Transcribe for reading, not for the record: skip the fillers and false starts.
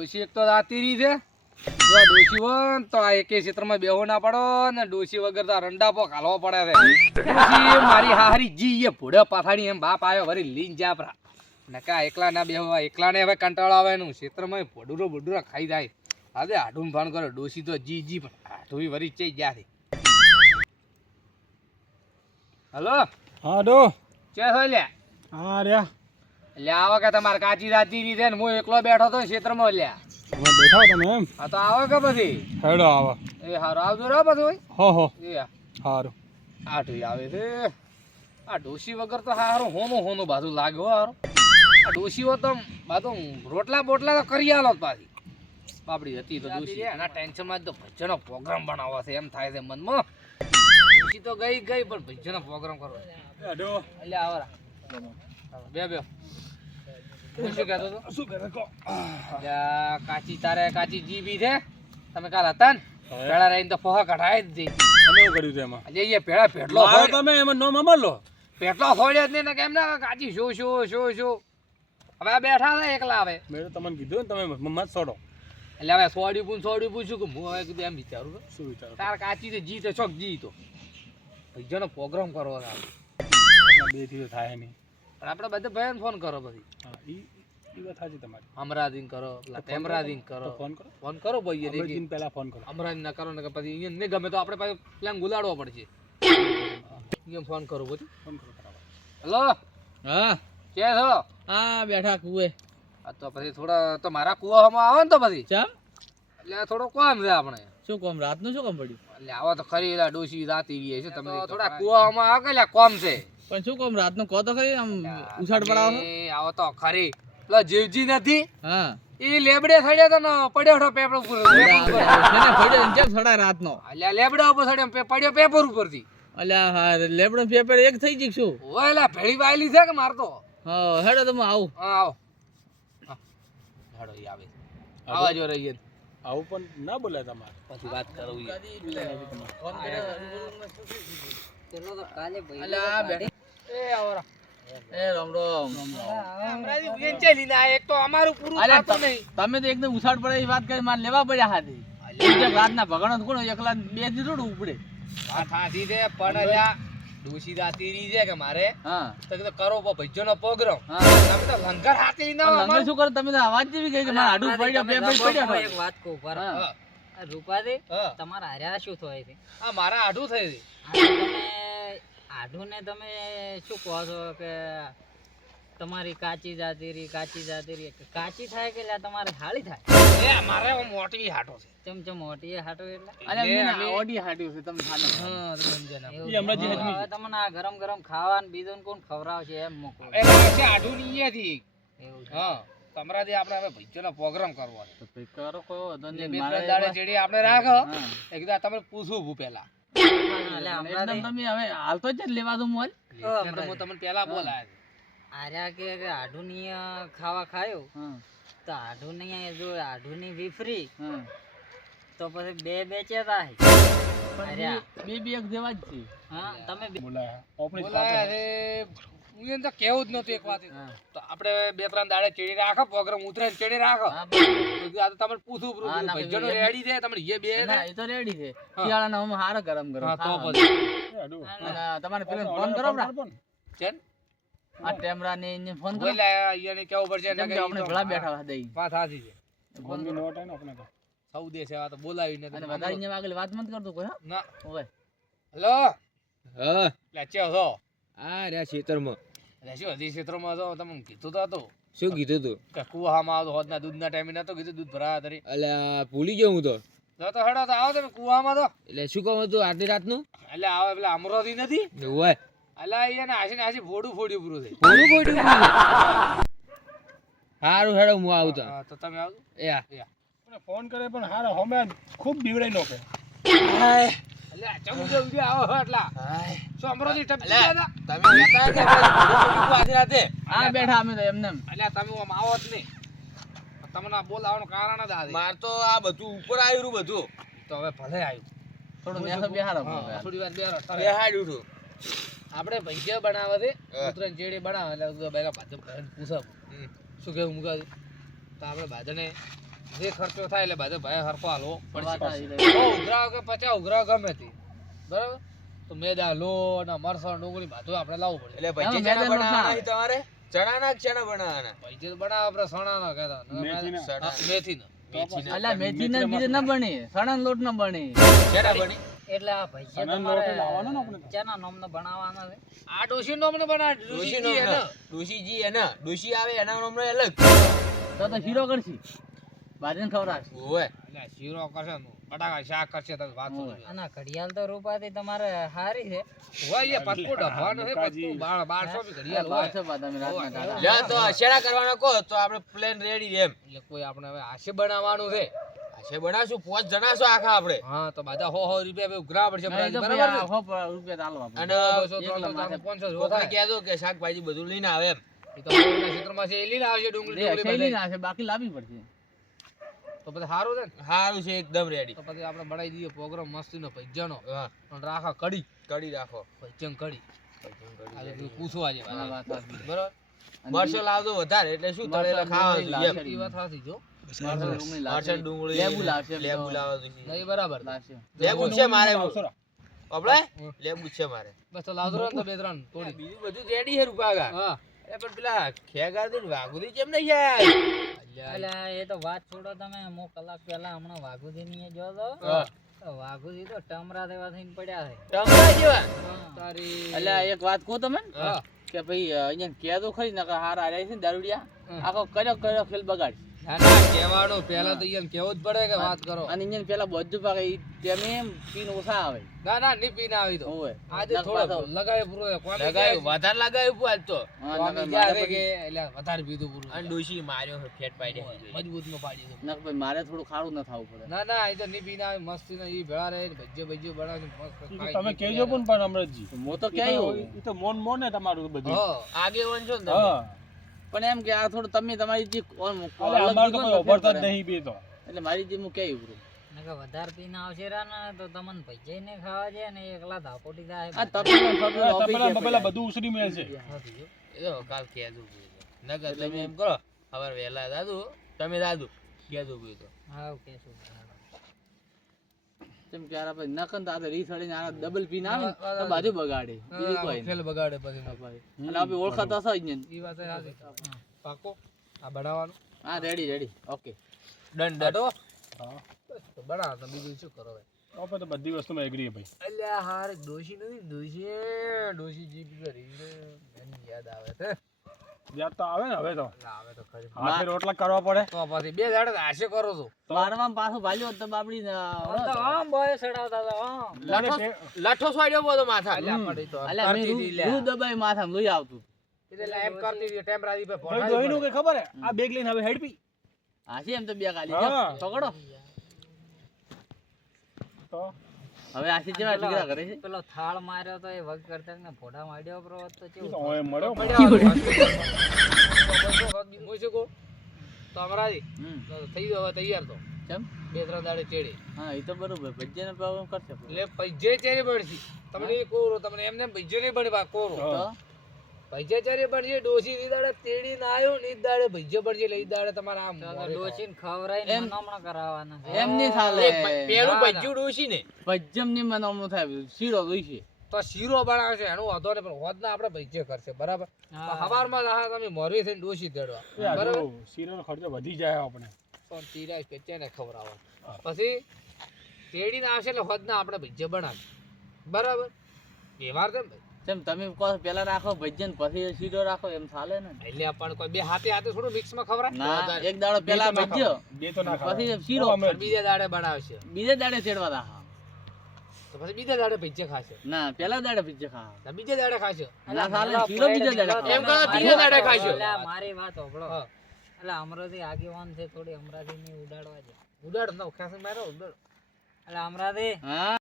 ડોશી એક તો રાતી રહી છે. જો આ ડોશી હોય ને તો આ એકે ક્ષેત્રમાં બેહો ના પડો ને ડોશી વગર તો આ રંડાપો ઘાલવો પડે છે. ડોશી મારી હારી જી એ ભૂડે પાથાડી એમ બાપ આવ્યો વરી લીન જાપરા નકા એકલા ના બેહો એકલા ને હવે કંટાળો આવે એનું ક્ષેત્રમાં ભડુરો ખાઈ જાય. આજે હાડું ભાન કરો ડોશી તો જી પણ હાડું વરી ચઈ ગયા છે. હલો હા ડો ચે છો લ્યા? હા રહ્યા એટલે આવો કે તમારે કાચી રાતી ની છે ને હું એકલો બેઠો તો ક્ષેત્રમાં લ્યા. હવે બેઠા તમે એમ હા તો આવો કે પછી હેડો આવો એ હારો આવજો રે બધું હો એ સારું આઠું આવે છે. આ ડોશી વગર તો હારું હોનું બાજુ લાગ્યો હારો. આ ડોશી હો તો બાજુ રોટલા બોટલા તો કરી આલો પાછી બાપડી હતી તો ડોશી એના ટેન્શનમાં તો ભજનનો પ્રોગ્રામ બનાવવા છે એમ થાય છે મનમાં. ડોશી તો ગઈ પણ ભજનનો પ્રોગ્રામ કરવો હેડો એટલે આવરા બે શું કહેતો હતો? શું કરે કો કાચી જીબી છે તમે કાલ હતા ને પેલા રહીને તો ફોહા કઢાય જ દી. તમે શું કર્યું છે એમાં અજે એ પેલા પેટલો મારો તમે એમાં નો મમર લો પેટલો ફોડ્યો જ નહીં ને કેમ ના કાચી શું હવે આ બેઠા હતા એકલા હવે મેં તો તમને કીધું ને તમે મમ્મા છોડો એટલે હવે સોડ્યું પૂછ્યું કે હું હવે કીધું એમ વિચારું છું. શું વિચારો તાર કાચી તો જી તો ચોક જી તો ભજ્જોનો પ્રોગ્રામ કરવો છે બે થી તો થાય નહીં પણ આપણે બધા ભાઈને ફોન કરો પછી હા ઈ વાત સાચી તમારી અમરાદીન કરો ટેમરાદીન કરો ફોન કરો ભાઈ અમરજીન પહેલા ફોન કરો અમરાદીન ના કરો ને કે પછી અહીંયા નહીં ગમે તો આપણે પાછું પ્લાન ગુલાડવો પડશે. અહીંયા ફોન કરો પછી ફોન કરો બરાબર હેલો હા કે છો? હા બેઠા કુએ આ તો પછી થોડા તો મારા કુવામાં આવે ને તો પછી ચમ એટલે થોડો કોમ છે આપણે શું કામ રાતનું શું કામ પડ્યું એટલે આવો તો ખરી એલા ડોશી રાતી રહી છે તમે થોડા કુવામાં આવો કે કોમ છે પણ શું કામ રાતનું કહો તો ખરી આમ ઉછાળ પડાવો છો? એ આવો તો ખરી પેલા જીવજી નથી હા એ લેબડે થડ્યો તો ને પડ્યો હતો પેપર ઉપર એને ફોડ્યો ને જેમ સડાય રાતનો એટલે લેબડા ઉપર ચડ્યો પડ્યો પેપર ઉપરથી અલ્યા હા લેબડો પેપર એક થઈ ગયું શું ઓય એલા ભેળી વાયેલી છે કે મારતો હા હેડો તમે આવું હા આવો હેડો ઈ આવે આવા જો રહીએ આવું પણ ના બોલાય તમારે પછી વાત કરું એ આવરા એ રામ રામ અમરાજી વેચેલી ના એક તો અમારું પૂરું અલ્યા થતું નહીં. તમે તો એકદમ ઉછાળ પડે એ વાત કરી મારે લેવા પડ્યા હાથી રાતના ભગવાન કોણ એકલા બે દી થોડું ઉપડે વાત સાચી છે પણ અલ્યા ડોશી રાતી રહી છે કે મારે હા તો કીધું કરો ભજ્જોનો પ્રોગ્રામ હા તમે તો લંગર હાથી ના લંગર શું કરો તમે તો અવાજ જેવી ગઈ કે મારા હાડું પડ્યા પેપર પડ્યા એક વાત કહું પર હા. રૂપાદે હા. તમારા હાર્યા શું થાય છે આ મારા આઢું થઈ છે આઢુને તમે શું કહો છો કે તમારી કાચી જાતી રહી કાચી થાય કે લ્યા તમારે હાળી થાય એ મારે મોટી હાટો છે ચમચમ મોટી એ હાટો એટલે અલ્યા મેં ઓડી હાડ્યું છે તમે ખાને હા તમે સમજ્યા ના. એવું ઈ હમણાં જે છે. હજમી. હવે તમને આ ગરમ ગરમ ખાવાનું બીજું કોણ ખવડાવશે એમ મૂકો એ છે આઢું ની હતી એવું છે હા તમારાથી આપણે હવે ભજ્જોનો પ્રોગ્રામ કરવો છે તો કઈ કરો કોઈ વાંધો એટલે નહીં. બે મારે ત્રણ દાડે જેડી આપણે રાખો હા. એ કીધું આ તમને પૂછવું હું પહેલા એટલે હમણાં એકદમ તમે હવે હાલતો જ લેવા દો મોલ એટલે તો હું તમને પહેલા બોલાય આર્યા કે આઢુની ખાવા ખાયો હા તો આઢુની જો આઢુની વિફરી હા તો પછી બે બેચેતા હે આર્યા બે એક જેવા જ છે હા તમે બોલાય ઓપણી બોલાયા છે હું એને તો કેવું જ નતું એક વાત હા. તો આપણે બે ત્રણ દાડે ચેડી રાખો પ્રોગ્રામ ઉતરે ચેડી રાખો હા, આ તો તમને પૂછવું હા, ના, ભજ્જોનો એમ- રેડી છે તમને એ બે ના એ તો રેડી છે શિયાળાના હમ હારો ગરમ ગરમ હા તો ખાવાનું. પછી હેડો અને તમારે પેલો ફોન કરો બરા ચેન આ ટેમરા ને એને ફોન કરો બોલાયા અહીંયા કેવું પડશે કેમ કે આપણે ભલા બેઠા હતા દઈ વાત સાચી છે ફોન બી નોટ ને આપણે તો સૌ દેશે આ તો બોલાવીને અને વધારે અહીંયા આગળ વાત મત કરતો કોઈ હા ના ઓય હેલો હા લે ચેવ છો આ રહ્યા ખેતરમાં લે શું હજી ક્ષેત્રમાં છો તમને કીધું તો હતું શું કીધું તું કે કુવામાં આવતો હોદના દૂધના ટાઈમે નતો કીધું દૂધ ભરાવા તરી અલ્યા ભૂલી ગયો હું તો તો હેડો તો આવો તમે કુવામાં તો એટલે શું કહું હતું આટલી રાતનું એટલે આવે પેલા અમરોથી નથી હોય અલા અહીંયા હાસી હાસી ફોડું ફોડ્યું પૂરું થઈ પૂરું પડ્યું સારું હેડો હું આવું તો હા, તો તમે આવજો એ હા મને ફોન કરે પણ હારા હોમે ખૂબ બીવડાઈ નોખે એટલે ચમ ઉજે આવો હો એટલા શું અમરોથી ટપકી ગયા હતા તમે હતા કે આધી રાતે આ બેઠા અમે તો એમને એમ. એટલે તમે આમ આવો જ નહીં તમને બોલાવવાનું કારણ જ આ છે. માર તો આ બધું ઉપર આવ્યું બધું તો હવે ભલે આવ્યું થોડું નેસો બેહારો હા, થોડી વાર બેરો બેહાડ્યું છું આપણે પૈસા બનાવે છે હા. ઉતરણ ચેડી બનાવે એટલે બેગા ભાજપ કરીને પૂછો શું કેવું મુકા તો આપણે ભાજને જે ખર્ચો થાય એટલે બધો ભાઈ હરખો હાલવો વાત પડશે આવી રહી. 100 ઉઘરાવ કે 50 ઉઘરાવ ગમે તે બરાબર તો મેદા લોટ ને મરસણ ડુંગળી બધું આપણે લાવવું પડે એટલે ભજીયા મેદાન ચણા લોટ ના બનાવવાના આવે. છે તમારે ચણાના કે ચણા બનાવવાના પૈસે તો બનાવે આપણે સણાના કહેતા મેથીના. મેથીના મેથીના અલ્યા મેથીના બીજે ન બને સણાનો લોટ ન બને ચણા બની એટલે આ ભજીયા સણાનો તમારે લોટ લાવવાનો ને આપણે તો. ચાના નામનો બનાવવાના છે આ ડોશીનો અમને બનાવે ડોશી ડોશીજી એને ડોશીજી એના ડોશી આવે એના નામનો અલગ તો શીરો કરશી બાજરીને ખવડાવશે ઓય એટલે શીરો કરશે ને બટાકા શાક કરશે તો વાત શું કરવી? અને ઘડિયાળ તો રૂપાથી તમારે હારી છે હોય એ પત્તું ડફવાનું છે પત્તું 1200 બી ઘડિયાળ હોય બારસો બાદ અમે રાતના કાઢા. લ્યો તો શેડા કરવાનો કહો તો આપણે પ્લેન રેડી એમ એટલે કોઈ આપણે હવે આશે બનાવવાનું છે છે બનાવશું 5 જણા છો આખા આપણે હા તો બધા 100 રૂપિયા બે ઉઘરા પડશે ના, એ તો બરાબર ભાઈ ને? આ 100 રૂપિયા ચાલવા અને 200, એકલા 300, માથે 500 જેવો કોકને થાય. કહેજો કે શાકભાજી બધું લઈને આવે એમ એ તો આપણા ક્ષેત્રમાં છે એ લઈને આવશે ડુંગળી ડુંગળી શૈલી બધાય. ના છે બાકી લાવવી પડશે તો પછી સારું છે ને સારું છે એકદમ રેડી તો પછી આપણે બનાવી દઈએ પ્રોગ્રામ મસ્તીનો ભજીયાનો હા પણ રાખા કડી કઢી રાખો ભજીયાની કડી આ તો કોઈ પૂછવા જેવા આ નહીં. વાત સાચી. બરાબર મરચો લાવજો વધારે એટલે શું તળેલા ખાવા જોઈએ એમ એ વાત સાચી જો ડુંગળી લાવશે. મરચા ડુંગળી લેબુ લાવશે એમ લેબુ તો. લાવવા જોઈએ નહીં બરાબર લાવશે. લેબુ છે મારે આવશો રા. આપણે લેબુ છે મારે બસ તો લાવજો ને તો બે ત્રણ તોડી બીજું બધું રેડી છે રૂપાગા હા એ પણ પેલા ખેગાર દે વાઘુદી કેમ નહીં યાર અલ્યા, એટલે એ તો વાત છોડો તમે હું કલાક પહેલા હમણાં વાઘુજી ની જો હા. તો વાઘુજી તો ટમરા દેવા થઈને પડ્યા છે ટમરા જેવા તારી અલ્યા એક વાત કહું તમે હા કે ભાઈ અહીંયા કહેતો ખરી નકર હારા આયા છે ને દારૂડિયા આખો કર્યો ખેલ બગાડી ના ના કહેવાનું પહેલા તો ઈયન કેવું જ પડે કે વાત કરો અને અહીંયા પેલા બધું પાકે ઈ તેમે એમ પીન ઓછા આવે ના ના ની પીને આવી તો હોવે આજે નકર થોડો પાછો- લગાય પૂરો કોમી લગાયું વધારે લગાયું પૂછ તો હા, કોમી નકર જાય મારે છે કે એટલે વધારે પીધું પૂરું અને ડોશી માર્યો ફેટ પાડી મજબૂત માં પાડી દો નકર ભાઈ મારે થોડું ખારું ન થવું પડે ના ના એ તો ની પીને આવી મસ્તી ને ઈ ભેળા રહે ભજ્જે ભજ્જે બનાવે મસ્ત ઈ તો ખાઈ તમે પી કહેજો પણ પણ અમરતજી હું તો ક્યાંય ઈ તો મોન મોન ને તમારું બધું હા આગેવાન છો ને તમે હા પણ એમ કે આ થોડું તમે તમારી જે અરે અમારે તો કોઈ ઓભરતા જ નહીં બે તો એટલે મારી જે હું ક્યાંય ઉભરું નકર વધારે પીને આવશે રાના તો તમને ભજીયા ને ખાવા છે ને એકલા ધાપોટી જાય આ તપેલા ફપેલા હા, ઓપી તપેલા ગયા બપેલા પેલા. બધું ઉસરી મેળ છે એ તો કાલ કહેજો નગર તમે એમ કરો હવે વહેલા દાદુ તમે દાદુ કહેજો ભાઈ તો હા ઓકે શું જેમ કે આરા પછી નકન તો આ તો રીસડીને આરા ડબલ પીને આવે ને તો બાજુ બગાડે બીજું કોઈ નહીં. ફેલ બગાડે પછી અને આપણે ઓળખાતા છો જ ને ઈ વાત સાચી પાકો આ બનાવવાનું હા રેડી ઓકે ડન ડન દાદો હા બસ તો બનાવો તો બીજું શું કરો હવે આપણે તો બધી વસ્તુમાં એગ્રી ભાઈ અલ્યા હારે ડોશી નથી ડોશી જીપ કરી એની યાદ આવે છે યાદ તો આવે ને હવે તો એટલે આવે તો ખરી હાથે રોટલા કરવા પડે તો પછી બે દાડે તો આશે કરો છો બારમાં પાછું ભાલ્યો તો બાપડી આમ બોય સડાવતા હતા આમ લાઠો સ્વાડ્યો બોલો માથા અલ્યા આપણે તો અલ્યા મેં કરતી હતી લ્યા. રૂ દબાઈ માથામાં લોહી આવતું એટલે એમ કરતી હતી ટેમ્પરારી પર ભાઈ તો એનું કઈ ખબર હે આ બેગ લઈને હવે હેડ પી હાસી એમ તો બે ખાલી હા. પકડો તો હવે આશી જેવા ટીકરા કરે છે પેલો થાળ માર્યો તો એ વગ કરતા ને ફોટા માર્યો પ્રો તો ઈ કેવું તો હવે મળ્યો તો અમરાજી હમ તો થઈ ગયો હવે તૈયાર તો કેમ બે ત્રણ દાડે ચેડે હા એ તો બરોબર ભજ્યાનો પ્રોગ્રામ કરશે એટલે પૈજે ચેરી પડશે તમને એ કોરો તમને એમને પૈજે નહીં પડે બા કોરો તો પૈજે ચેરી પડશે ડોસી ની દાડે તેડી ના આવ્યો ની દાડે પૈજે પડશે એટલે ઈ દાડે તમારા આમ મોઢે ખાવા. ડોસીને ખવરાઈને મનામણા કરાવવાના છે એમ નહીં ચાલે પેલું ના, ભજ્યું ડોશી ને ભજ્જમ ની મનામનું થાય શીરો જોઈશે તો શીરો બનાવે છે એનો વાંધો નહીં પણ હોદના આપણે પૈજે કરશે બરાબર તો હવારમાં જ તમે મોરવી થઈને ડોસી તેડવા એ આ બરાબર જો શીરોનો ખર્ચો વધી જાય આપણે તો તીરાય પેચાને ખવડાવો પછી તેડીને આવશે એટલે હોદના આપણે પૈજે બનાવે બરાબર વ્યવહાર છે ને ભાઈ જેમ તમે કહો પેલા રાખો ભજ્જન પછી શીરો રાખો એમ ચાલે ને એટલે આપણને કોઈ બે હાથે હાથે થોડું મિક્સમાં ખવડાવે ના એક દાડો પેલા ભજ્યો બે તો ના ખાવા પછી શીરો અને બીજા દાડે બનાવશે બીજે દાડે ચડવા રાખો તો પછી બીજા દાડે પૈજે ખાશે ના પેલા દાડે ભજ્જે ખાવા તો બીજા દાડે ખાશે ના ચાલે શીરો બીજે દાડે ખાવા. એમ કરો ત્રીજા દાડે ખાશો એટલે મારી વાત હોભળો હા. એટલે અમરાથી આગેવાન છે થોડી અમરાથી ની ઉડાડવા દે ઉડાડ ન ખાશે મારો ઉડાડ એટલે અમરાથી હા